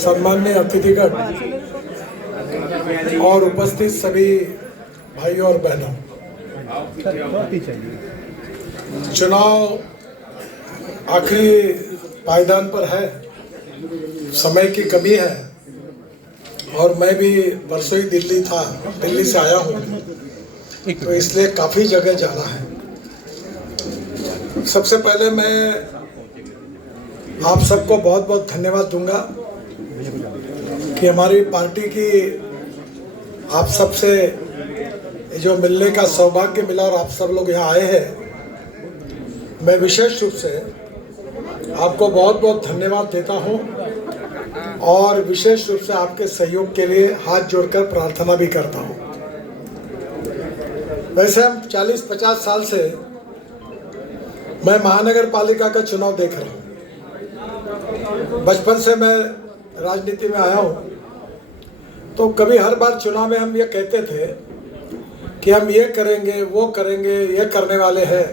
सम्माननीय अतिथिगण और उपस्थित सभी भाइयों और बहनों, चुनाव आखिरी पायदान पर है, समय की कमी है और मैं भी परसों ही दिल्ली से आया हूँ, तो इसलिए काफ़ी जगह जाना है। सबसे पहले मैं आप सबको बहुत बहुत धन्यवाद दूंगा कि हमारी पार्टी की आप सबसे जो मिलने का सौभाग्य मिला और आप सब लोग यहाँ आए हैं। मैं विशेष रूप से आपको बहुत बहुत धन्यवाद देता हूँ और विशेष रूप से आपके सहयोग के लिए हाथ जोड़कर प्रार्थना भी करता हूँ। वैसे हम 40-50 साल से मैं महानगर पालिका का चुनाव देख रहा हूँ। बचपन से मैं राजनीति में आया हूँ, तो कभी हर बार चुनाव में हम ये कहते थे कि हम ये करेंगे, वो करेंगे, ये करने वाले हैं।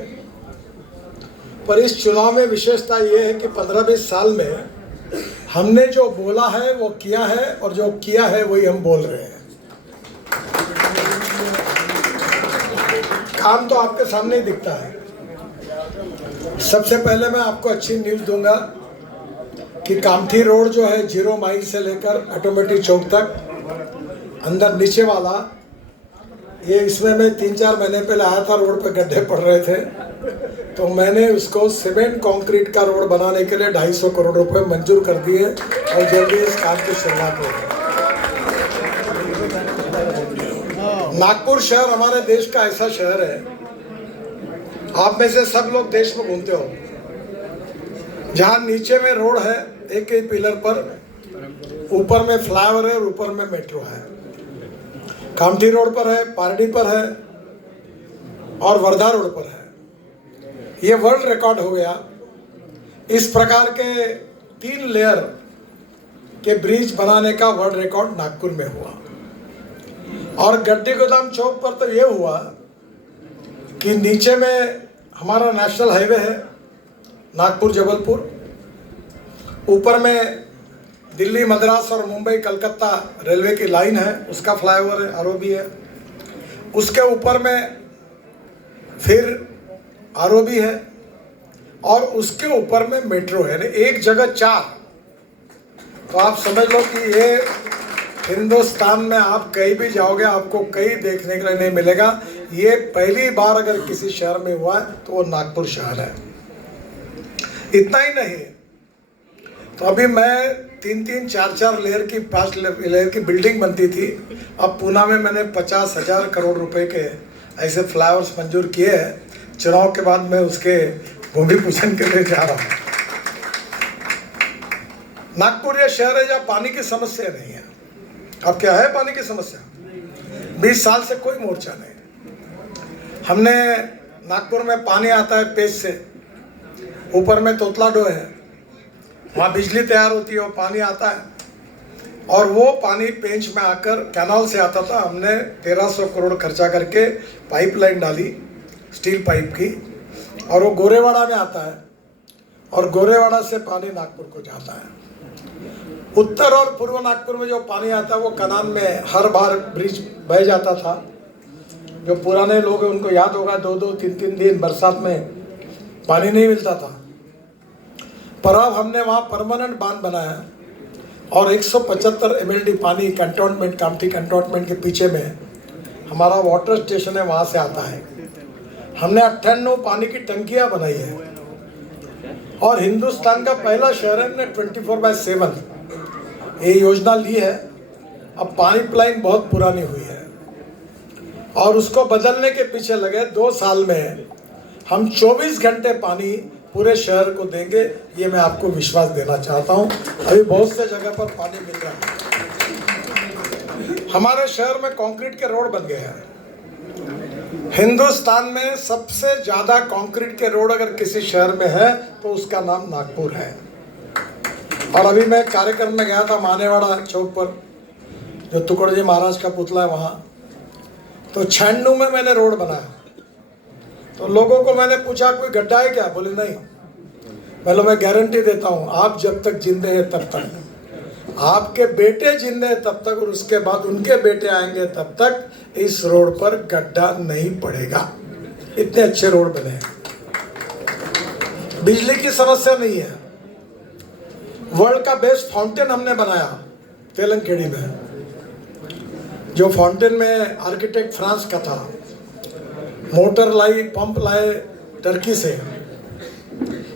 पर इस चुनाव में विशेषता ये है कि 15-20 साल में हमने जो बोला है वो किया है और जो किया है वही हम बोल रहे हैं। काम तो आपके सामने ही दिखता है। सबसे पहले मैं आपको अच्छी न्यूज़ दूंगा कि कामठी रोड जो है 0 माइल से लेकर ऑटोमेटिक चौक तक अंदर नीचे वाला, ये इसमें मैं 3-4 महीने पहले आया था, रोड पे गड्ढे पड़ रहे थे, तो मैंने उसको सीमेंट कंक्रीट का रोड बनाने के लिए 250 करोड़ रुपए मंजूर कर दिए और जल्दी इस काम की शुरुआत होगी। नागपुर शहर हमारे देश का ऐसा शहर है, आप में से सब लोग देश में घूमते हो, जहाँ नीचे में रोड है एक ही पिलर पर, ऊपर में फ्लाईओवर है और ऊपर में मेट्रो है। कामठी रोड पर है, पारडी पर है और वर्धा रोड पर है। ये वर्ल्ड रिकॉर्ड हो गया। इस प्रकार के 3 लेयर के ब्रिज बनाने का वर्ल्ड रिकॉर्ड नागपुर में हुआ। और गड्डी गोदाम चौक पर तो ये हुआ कि नीचे में हमारा नेशनल हाईवे है नागपुर जबलपुर, ऊपर में दिल्ली मद्रास और मुंबई कलकत्ता रेलवे की लाइन है, उसका फ्लाईओवर है, आरओबी है। उसके ऊपर में फिर आरओबी है और उसके ऊपर में मेट्रो है। एक जगह 4। तो आप समझ लो कि ये हिंदुस्तान में आप कहीं भी जाओगे आपको कहीं देखने के लिए नहीं मिलेगा। ये पहली बार अगर किसी शहर में हुआ है तो वो नागपुर शहर है। इतना ही नहीं, तो अभी मैं 3-3, 4-4 लेयर की 5 लेयर की बिल्डिंग बनती थी, अब पूना में मैंने 50,000 करोड़ रुपए के ऐसे फ्लाईओवर्स मंजूर किए हैं। चुनाव के बाद मैं उसके भूमि पूजन के लिए जा रहा हूँ। नागपुर ये शहर है जहाँ पानी की समस्या नहीं है। अब क्या है पानी की समस्या? 20 साल से कोई मोर्चा नहीं। हमने नागपुर में पानी आता है पेज से, ऊपर में तोतलाडो है, वहाँ बिजली तैयार होती है, वो पानी आता है और वो पानी पेंच में आकर कैनाल से आता था। हमने 1300 करोड़ खर्चा करके पाइपलाइन डाली स्टील पाइप की, और वो गोरेवाड़ा में आता है और गोरेवाड़ा से पानी नागपुर को जाता है। उत्तर और पूर्व नागपुर में जो पानी आता है वो कनान में हर बार ब्रिज बह जाता था। जो पुराने लोग हैं उनको याद होगा, 2-2, 3-3 दिन बरसात में पानी नहीं मिलता था। पर अब हमने वहाँ परमानेंट बांध बनाया और 175 MLD पानी कंटोनमेंट, कामठी कंटोनमेंट के पीछे में हमारा वाटर स्टेशन है, वहाँ से आता है। हमने 98 पानी की टंकियाँ बनाई है और हिंदुस्तान का पहला शहर है, हमने 24/7 ये योजना ली है। अब पाइपलाइन बहुत पुरानी हुई है और उसको बदलने के पीछे लगे 2 साल में हम 24 घंटे पानी पूरे शहर को देंगे। ये मैं आपको विश्वास देना चाहता हूँ। अभी बहुत से जगह पर पानी मिल रहा है। हमारे शहर में कंक्रीट के रोड बन गए हैं। हिंदुस्तान में सबसे ज़्यादा कंक्रीट के रोड अगर किसी शहर में है तो उसका नाम नागपुर है। और अभी मैं कार्यक्रम में गया था मानेवाड़ा चौक पर, जो तुकड़जी महाराज का पुतला है वहाँ, तो 96 में मैंने रोड बनाया। तो लोगों को मैंने पूछा कोई गड्ढा है क्या? बोले नहीं। मैं गारंटी देता हूँ आप जब तक जिंदे हैं तब तक आपके बेटे जिंदे तब तक और उसके बाद उनके बेटे आएंगे तब तक इस रोड पर गड्ढा नहीं पड़ेगा। इतने अच्छे रोड बने हैं, बिजली की समस्या नहीं है। वर्ल्ड का बेस्ट फाउंटेन हमने बनाया तेलंगखेड़ी में, जो फाउंटेन में आर्किटेक्ट फ्रांस का था। मोटर लाई, पंप लाए टर्की से।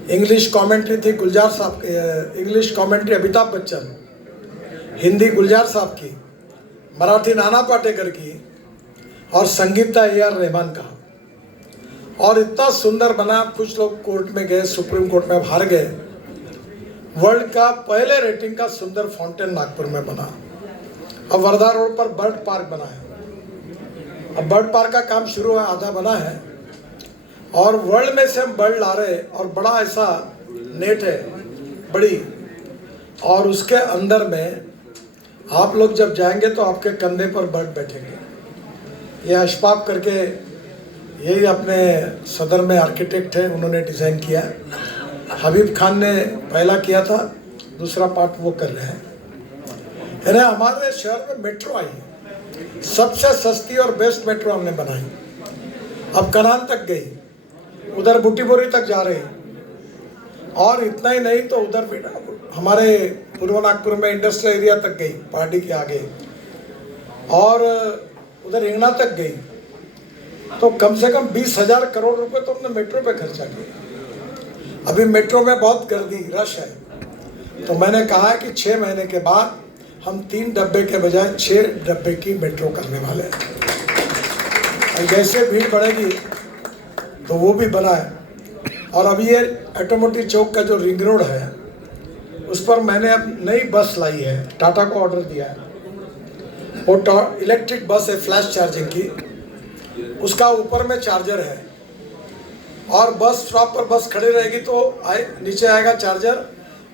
इंग्लिश कमेंट्री थी गुलजार साहब, इंग्लिश कमेंट्री अमिताभ बच्चन, हिंदी गुलजार साहब की, मराठी नाना पाटेकर की और संगीत था A.R. रहमान का। और इतना सुंदर बना, कुछ लोग कोर्ट में गए, सुप्रीम कोर्ट में हार गए। वर्ल्ड का पहले रेटिंग का सुंदर फाउंटेन नागपुर में बना। अब वर्धा रोड पर बर्ड पार्क बना है। अब बर्ड पार्क का काम शुरू है, आधा बना है और वर्ल्ड में से हम बर्ड ला रहे हैं। और बड़ा ऐसा नेट है बड़ी, और उसके अंदर में आप लोग जब जाएंगे तो आपके कंधे पर बर्ड बैठेंगे। ये अशफाक करके, यही अपने सदर में आर्किटेक्ट है, उन्होंने डिज़ाइन किया। हबीब खान ने पहला किया था, दूसरा पार्ट वो कर रहे हैं। यानी हमारे शहर में मेट्रो आई है, सबसे सस्ती और बेस्ट मेट्रो हमने बनाई। अब कनान तक गई, उधर बुटीबोरी तक जा रही, और इतना ही नहीं तो उधर हमारे पूर्व नागपुर में इंडस्ट्रियल एरिया तक गई, पार्टी के आगे, और उधर हिंगना तक गई। तो कम से कम 20,000 करोड़ रुपए तो हमने मेट्रो पे खर्चा किया। अभी मेट्रो में बहुत गर्दी, रश है। तो मैंने कहा है कि 6 महीने के बाद हम 3 डब्बे के बजाय 6 डब्बे की मेट्रो करने वाले हैं। और जैसे भीड़ बढ़ेगी तो वो भी बना है। और अभी ये ऑटोमोटिव चौक का जो रिंग रोड है, उस पर मैंने अब नई बस लाई है, टाटा को ऑर्डर दिया है। वो इलेक्ट्रिक बस है, फ्लैश चार्जिंग की, उसका ऊपर में चार्जर है। और बस स्टॉप पर बस खड़ी रहेगी तो नीचे आएगा चार्जर,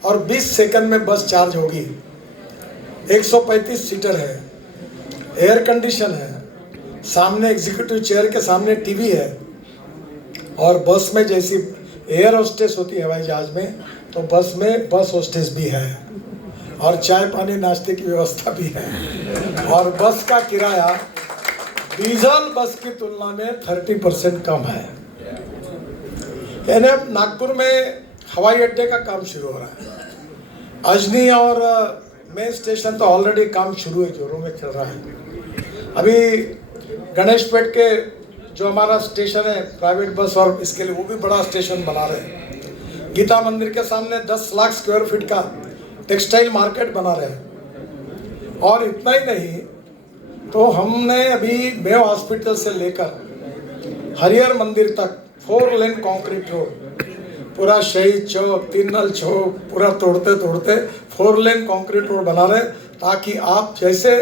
और 20 सेकंड में बस चार्ज होगी। 135 सीटर है, एयर कंडीशन है, सामने एग्जीक्यूटिव चेयर के सामने टीवी है। और बस में जैसी एयर होस्टेस होती है हवाई जहाज में, तो बस में बस होस्टेस भी है, और चाय पानी नाश्ते की व्यवस्था भी है। और बस का किराया डीजल बस की तुलना में 30% कम है। यानी अब नागपुर में हवाई अड्डे का काम शुरू हो रहा है। अजनी और मेन स्टेशन तो ऑलरेडी काम शुरू है, जोरों में चल रहा है। अभी गणेशपेट के जो हमारा स्टेशन है प्राइवेट बस, और इसके लिए वो भी बड़ा स्टेशन बना रहे हैं। गीता मंदिर के सामने 10 लाख स्क्वायर फीट का टेक्सटाइल मार्केट बना रहे हैं। और इतना ही नहीं तो हमने अभी मेयो हॉस्पिटल से लेकर हरिहर मंदिर तक 4 लेन कंक्रीट रोड, पूरा शहीद चौक, तीनल चौक पूरा तोड़ते तोड़ते 4 लेन कंक्रीट रोड बना रहे, ताकि आप जैसे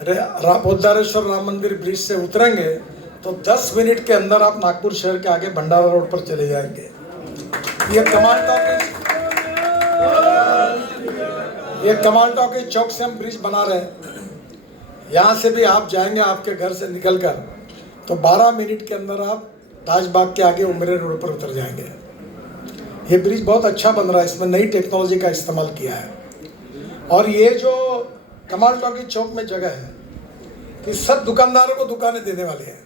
पोद्दारेश्वर राम मंदिर ब्रिज से उतरेंगे तो 10 मिनट के अंदर आप नागपुर शहर के आगे भंडारा रोड पर चले जाएंगे। ये कमाल टॉकीज चौक से हम ब्रिज बना रहे हैं। यहाँ से भी आप जाएंगे, आपके घर से निकलकर तो 12 मिनट के अंदर आप ताजबाग के आगे उमरे रोड पर उतर जाएंगे। ये ब्रिज बहुत अच्छा बन रहा है, इसमें नई टेक्नोलॉजी का इस्तेमाल किया है। और ये जो कमाल टॉकीज चौक में जगह है कि सब दुकानदारों को दुकानें देने वाले हैं।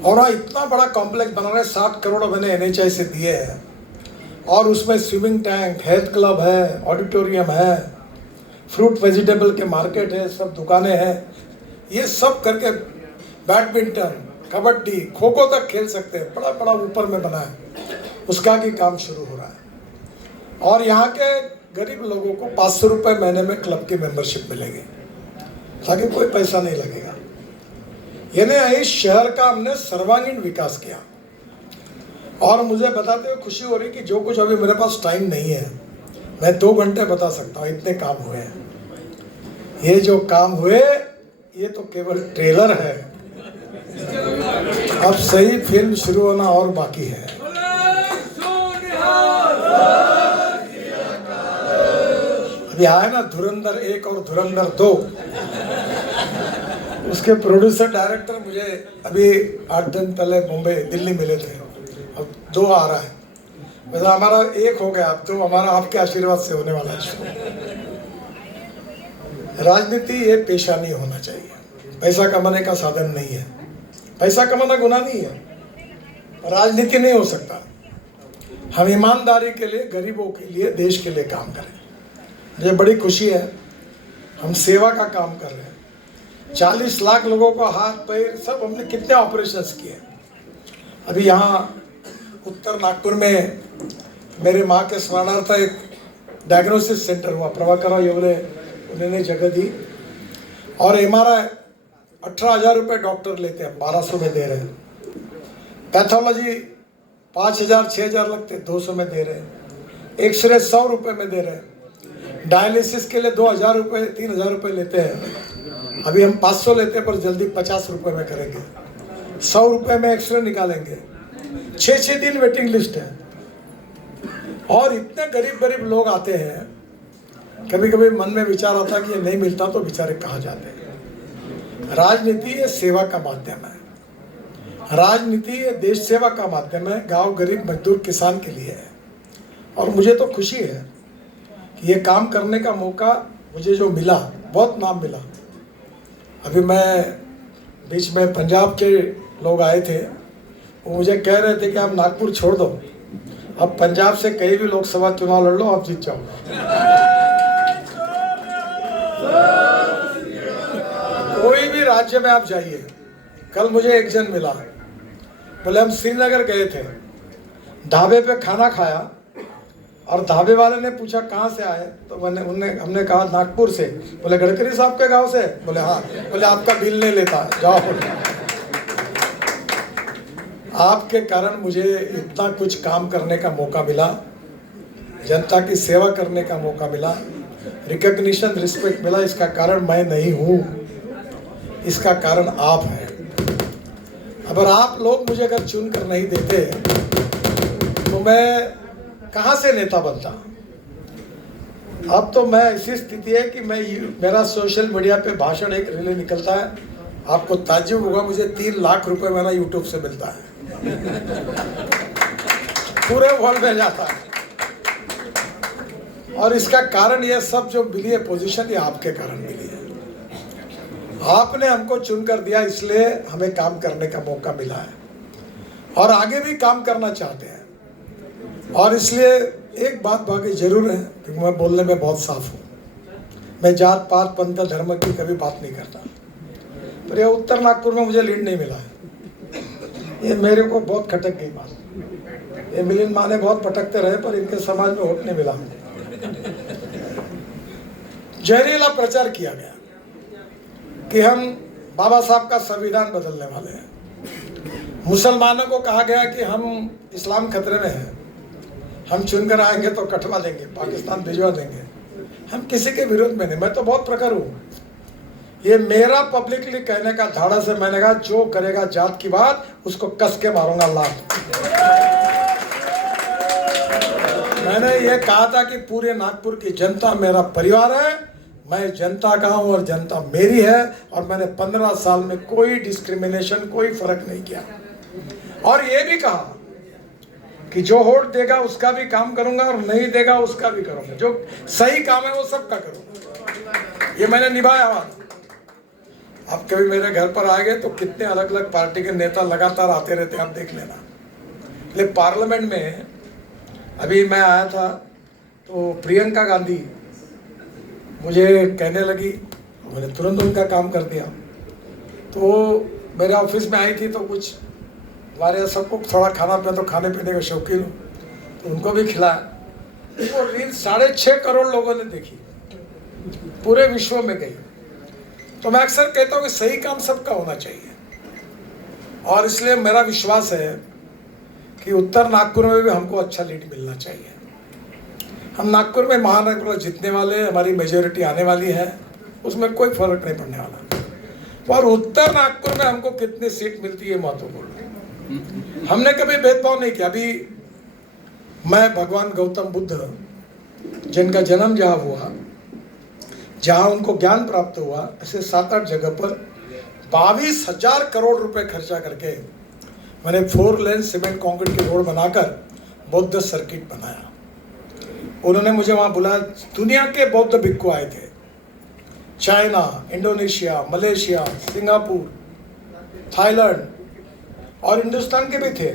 और वहाँ इतना बड़ा कॉम्प्लेक्स बना रहे हैं, 60 करोड़ मैंने NHI से दिए हैं। और उसमें स्विमिंग टैंक, हेल्थ क्लब है, ऑडिटोरियम है, फ्रूट वेजिटेबल के मार्केट है, सब दुकानें हैं। ये सब करके बैडमिंटन, कबड्डी, खो खो तक खेल सकते हैं। बड़ा बड़ा ऊपर में बना है, उसका भी काम शुरू हो रहा है। और यहाँ के गरीब लोगों को 500 रुपये महीने में क्लब की मेंबरशिप मिलेगी, ताकि कोई पैसा नहीं लगेगा। यानी इस शहर का हमने सर्वांगीण विकास किया। और मुझे बताते हुए खुशी हो रही कि जो कुछ अभी मेरे पास टाइम नहीं है, मैं 2 घंटे बता सकता हूँ, इतने काम हुए हैं। ये जो काम हुए ये तो केवल ट्रेलर है, अब सही फिल्म शुरू होना और बाकी है। अभी आया ना धुरंधर 1 और धुरंधर 2, उसके प्रोड्यूसर डायरेक्टर मुझे अभी 8 दिन पहले मुंबई दिल्ली मिले थे। अब 2 आ रहा है, वैसे हमारा 1 हो गया, अब तो हमारा आपके आशीर्वाद से होने वाला है। राजनीति ये पेशा नहीं होना चाहिए, पैसा कमाने का साधन नहीं है। पैसा कमाना गुनाह नहीं है, राजनीति नहीं हो सकता। हम ईमानदारी के लिए, गरीबों के लिए, देश के लिए काम करें। मुझे बड़ी खुशी है, हम सेवा का काम कर रहे हैं। 40 लाख लोगों को हाथ पैर सब हमने कितने ऑपरेशंस किए। अभी यहाँ उत्तर नागपुर में मेरे माँ के स्मरणार्थ एक डायग्नोसिस सेंटर हुआ, प्रभाकर योगले उन्होंने जगह दी, और MRI 18,000 रुपये डॉक्टर लेते हैं, 1200 में दे रहे हैं। पैथोलॉजी 5,000 6,000 लगते, 200 में दे रहे हैं। एक्सरे 100 रुपये में दे रहे हैं। डायलिसिस के लिए 2,000 रुपये 3,000 रुपये लेते हैं। अभी हम 500 लेते हैं, पर जल्दी 50 रुपये में करेंगे। 100 रुपये में एक्सरे निकालेंगे। 6 दिन वेटिंग लिस्ट है। और इतने गरीब गरीब लोग आते हैं, कभी कभी मन में विचार आता है कि ये नहीं मिलता तो बेचारे कहाँ जाते हैं। राजनीति ये सेवा का माध्यम है, राजनीति ये देश सेवा का माध्यम है, गांव गरीब मजदूर किसान के लिए है। और मुझे तो खुशी है कि ये काम करने का मौका मुझे जो मिला, बहुत नाम मिला। अभी मैं बीच में पंजाब के लोग आए थे, वो मुझे कह रहे थे कि आप नागपुर छोड़ दो, अब पंजाब से कहीं भी लोकसभा चुनाव लड़ लो, आप जीत जाओ। कोई भी राज्य में आप जाइए। कल मुझे एक जन मिला, बोले हम श्रीनगर गए थे, ढाबे पे खाना खाया, और ढाबे वाले ने पूछा कहाँ से आए, तो हमने कहा नागपुर से। बोले गडकरी साहब के गांव से? बोले हाँ। बोले आपका बिल नहीं लेता, जाओ। आपके कारण मुझे इतना कुछ काम करने का मौका मिला, जनता की सेवा करने का मौका मिला, रिकॉग्निशन, रिस्पेक्ट मिला। इसका कारण मैं नहीं हूँ, इसका कारण आप हैं। अगर आप लोग मुझे अगर चुन कर नहीं देते तो मैं कहाँ से नेता बनता। अब तो मैं ऐसी स्थिति है कि मेरा सोशल मीडिया पे भाषण एक रिले निकलता है, आपको ताज्जुब होगा, मुझे 3 लाख रुपए मेरा यूट्यूब से मिलता है। पूरे वर्ल्ड में जाता है। और इसका कारण ये सब जो मिली है पोजीशन, ये आपके कारण मिली है। आपने हमको चुनकर दिया, इसलिए हमें काम करने का मौका मिला है, और आगे भी काम करना चाहते हैं। और इसलिए एक बात बाकी जरूर है, क्योंकि मैं बोलने में बहुत साफ हूँ, मैं जात पात पंथ धर्म की कभी बात नहीं करता। पर ये उत्तर नागपुर में मुझे लीड नहीं मिला है, ये मेरे को बहुत खटक गई बात। ये मिलिंद माने बहुत भटकते रहे, पर इनके समाज में वोट नहीं मिला। जहरीला प्रचार किया गया कि हम बाबा साहब का संविधान बदलने वाले हैं। मुसलमानों को कहा गया कि हम इस्लाम खतरे में है, हम चुनकर आएंगे तो कटवा देंगे, पाकिस्तान भिजवा देंगे। हम किसी के विरोध में नहीं, मैं तो बहुत प्रखर हूँ। ये मेरा पब्लिकली कहने का धाड़स है। मैंने कहा जो करेगा जात की बात, उसको कस के मारूंगा लात। मैंने ये कहा था कि पूरे नागपुर की जनता मेरा परिवार है, मैं जनता का हूँ और जनता मेरी है। और मैंने 15 साल में कोई डिस्क्रिमिनेशन, कोई फर्क नहीं किया। और ये भी कहा कि जो वोट देगा उसका भी काम करूंगा, और नहीं देगा उसका भी करूंगा। जो सही काम है वो सबका करूंगा। ये मैंने निभाया बात। आप कभी मेरे घर पर आएंगे तो कितने अलग अलग पार्टी के नेता लगातार आते रहते, आप देख लेना। लेकिन पार्लियामेंट में अभी मैं आया था तो प्रियंका गांधी मुझे कहने लगी, मैंने तुरंत उनका काम कर दिया। तो मेरे ऑफिस में आई थी, तो कुछ हमारे सबको थोड़ा खाना पीना, तो खाने पीने का शौकीन हूँ, तो उनको भी खिलाया। वो रील 6.5 करोड़ लोगों ने देखी, पूरे विश्व में गई। तो मैं अक्सर कहता हूँ कि सही काम सबका होना चाहिए, और इसलिए मेरा विश्वास है कि उत्तर नागपुर में भी हमको अच्छा लीड मिलना चाहिए। हम नागपुर में महानगर जीतने वाले, हमारी मेजोरिटी आने वाली है, उसमें कोई फर्क नहीं पड़ने वाला। और उत्तर नागपुर में हमको कितनी सीट मिलती है महत्वपूर्ण है। हमने कभी भेदभाव नहीं किया। अभी मैं भगवान गौतम बुद्ध जिनका जन्म जहाँ हुआ, जहाँ उनको ज्ञान प्राप्त हुआ, ऐसे 7-8 जगह पर 22,000 करोड़ रुपए खर्चा करके मैंने 4 लेन सीमेंट कंक्रीट की रोड बनाकर बौद्ध सर्किट बनाया। उन्होंने मुझे वहाँ बुलाया, दुनिया के बौद्ध भिक्खु आए थे। China, Indonesia, Malaysia, Singapore, Thailand और हिंदुस्तान के भी थे,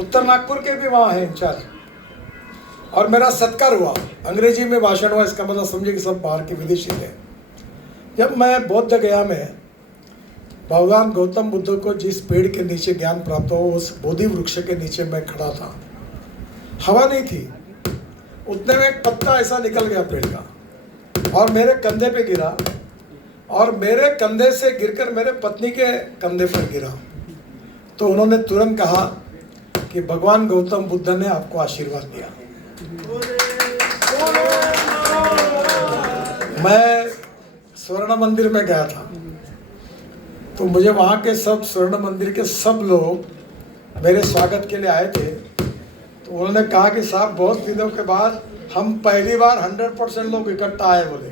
उत्तर नागपुर के भी वहाँ हैं इंचार्ज। और मेरा सत्कार हुआ, अंग्रेजी में भाषण हुआ, इसका मतलब समझे कि सब बाहर के विदेशी थे। जब मैं बौद्ध गया में भगवान गौतम बुद्ध को जिस पेड़ के नीचे ज्ञान प्राप्त हो, उस बोधि वृक्ष के नीचे मैं खड़ा था। हवा नहीं थी, उतने में एक पत्ता ऐसा निकल गया पेड़ का और मेरे कंधे पे गिरा, और मेरे कंधे से गिरकर मेरे पत्नी के कंधे पर गिरा। तो उन्होंने तुरंत कहा कि भगवान गौतम बुद्ध ने आपको आशीर्वाद दिया। मैं स्वर्ण मंदिर में गया था, तो मुझे वहाँ के सब स्वर्ण मंदिर के सब लोग मेरे स्वागत के लिए आए थे। तो उन्होंने कहा कि साहब, बहुत दिनों के बाद हम पहली बार 100% लोग इकट्ठा आए बोले,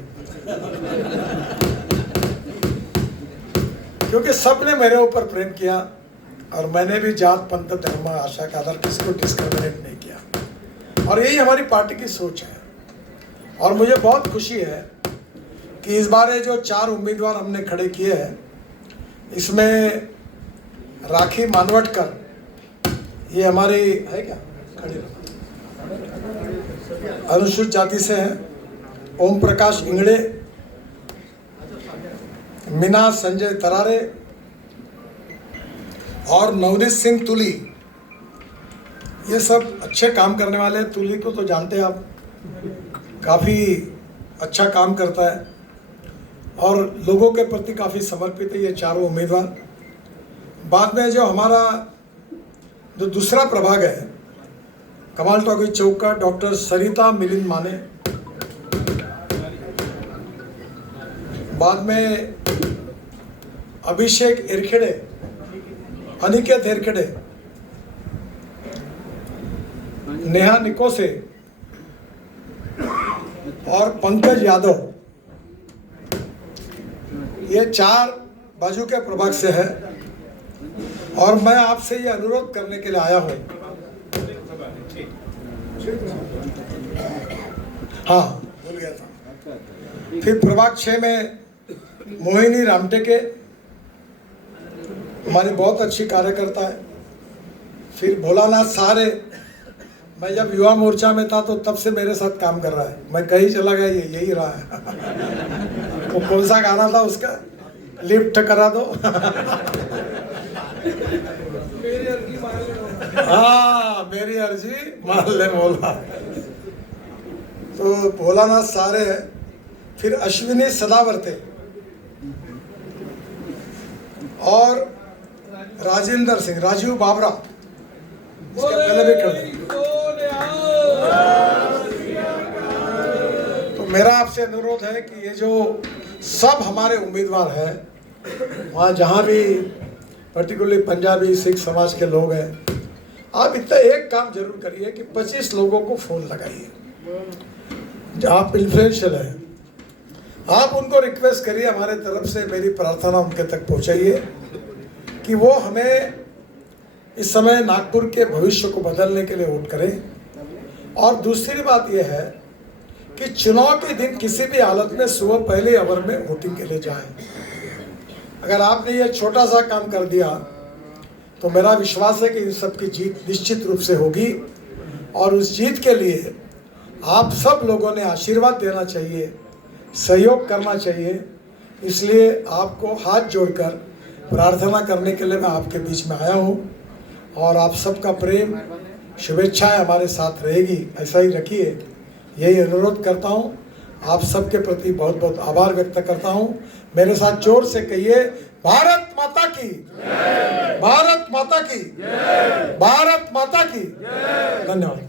क्योंकि सब ने मेरे ऊपर प्रेम किया और मैंने भी जात, पंथ, धर्म, आशा का आधार किसी को डिस्क्रिमिनेट नहीं किया। और यही हमारी पार्टी की सोच है। और मुझे बहुत खुशी है कि इस बार ये जो 4 उम्मीदवार हमने खड़े किए हैं, इसमें राखी मानवटकर, ये हमारी है क्या खड़ी अनुसूचित जाति से हैं, ओम प्रकाश इंगड़े, मीना संजय तरारे और नवनीत सिंह तुली, ये सब अच्छे काम करने वाले हैं। तुली को तो जानते हैं आप, काफ़ी अच्छा काम करता है और लोगों के प्रति काफ़ी समर्पित है ये चारों उम्मीदवार। बाद में जो हमारा जो दूसरा प्रभाग है, कमाल टॉकी चौक का, डॉक्टर सरिता मिलिंद माने, बाद में अभिषेक एरखेड़े, अनिकेत एरखेड़े, नेहा निकोसे और पंकज यादव, ये 4 बाजू के प्रभाग से है। और मैं आपसे ये अनुरोध करने के लिए आया हूँ, हाँ भूल गया था। फिर प्रभाग 6 में मोहिनी रामटेके, हमारी बहुत अच्छी कार्यकर्ता है। फिर भोलानाथ सहारे, मैं जब युवा मोर्चा में था तो तब से मेरे साथ काम कर रहा है, मैं कहीं चला गया ये यही रहा है। तो कौन सा गाना था उसका, लिफ्ट करा दो। हाँ, मेरी अर्जी मान ले बोला। तो भोलानाथ सहारे है। फिर अश्विनी सदावर्ते और राजेंद्र सिंह, राजीव बाबरा, इसके पहले भी कर। तो मेरा आपसे अनुरोध है कि ये जो सब हमारे उम्मीदवार हैं, वहाँ जहाँ भी पर्टिकुलरली पंजाबी सिख समाज के लोग हैं, आप इतना एक काम जरूर करिए कि 25 लोगों को फ़ोन लगाइए। आप इन्फ्लुएंशियल हैं, आप उनको रिक्वेस्ट करिए, हमारे तरफ से मेरी प्रार्थना उनके तक पहुँचाइए कि वो हमें इस समय नागपुर के भविष्य को बदलने के लिए वोट करें। और दूसरी बात यह है कि चुनाव के दिन किसी भी हालत में सुबह पहले आवर में वोटिंग के लिए जाएं। अगर आपने ये छोटा सा काम कर दिया तो मेरा विश्वास है कि इन सब की जीत निश्चित रूप से होगी। और उस जीत के लिए आप सब लोगों ने आशीर्वाद देना चाहिए, सहयोग करना चाहिए। इसलिए आपको हाथ जोड़कर प्रार्थना करने के लिए मैं आपके बीच में आया हूँ। और आप सबका प्रेम, शुभेच्छाएं हमारे साथ रहेगी, ऐसा ही रखिए, यही अनुरोध करता हूँ। आप सबके प्रति बहुत बहुत आभार व्यक्त करता हूँ। मेरे साथ जोर से कहिए, भारत माता की, भारत माता की, भारत माता की। धन्यवाद।